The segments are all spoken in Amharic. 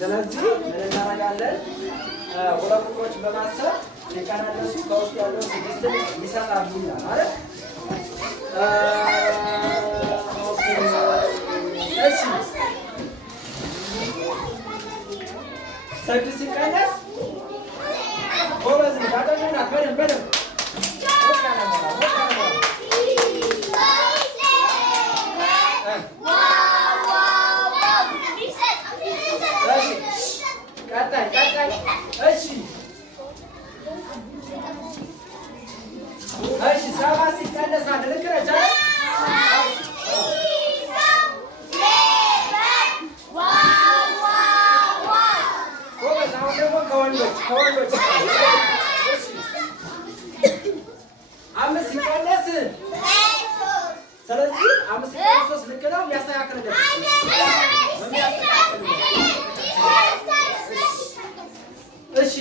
ስለዚህ ምን እናደርጋለን? ሁለት ቁጥሮች በማሰብ ሲቀናነሱ ከውስጥ ያለው 6ን ይሰጣሉ ይላል አይደል? እሺ 6 ሲቀነስ ጎበዝ ነው። ታጠቁና በደንብ ቀጣይ እሺ 7 ሲቀነስ አንድ ልክ ነች አይደል? ጎበዝ። አሁን ደግሞ ከወንዶች 5 ሲቀነስ ስለዚህ 5 ሲቀነስ 3 ልክ ነው። የሚያስተካክልበት እሺ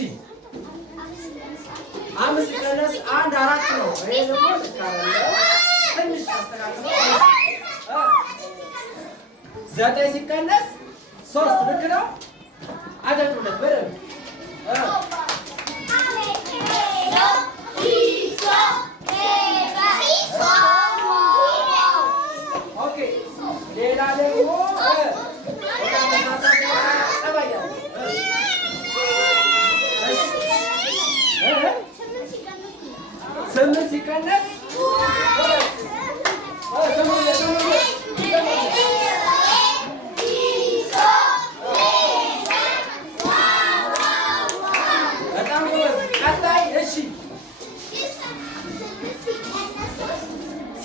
5 ሲቀነስ 1 4 ነው። ይሄ ደግሞ ልክ አይደለም። ትንሽ አስተካክለው 9 ሲቀነስ 3 ልክ ነው። አደርጉለት በደንብ ኦኬ። ሌላ ደግሞ 8 ሲቀነስ በጣም ጎበዝ። ቀጣይ እሺ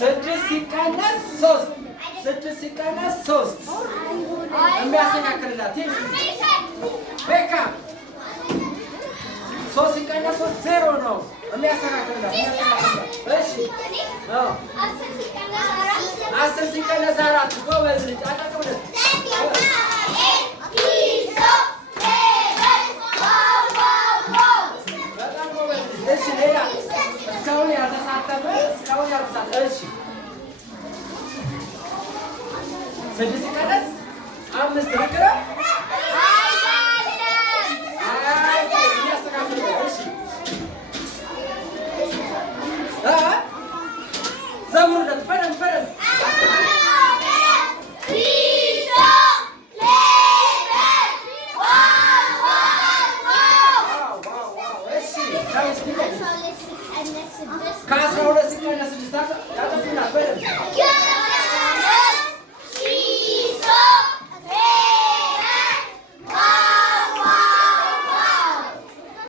6 ሲቀነስ 3 የሚያስተካክልላት ቤካ 3 ሲቀነስ 3 0 ነው። የሚያስተካክልላት እሺ 10 ሲቀነስ 4 ጎበዝ ልጅ አጠቅምለት በጣም ጎበዝ ልጅ። እሺ ሌላ እስካሁን ያልተሳተፈ እሺ 6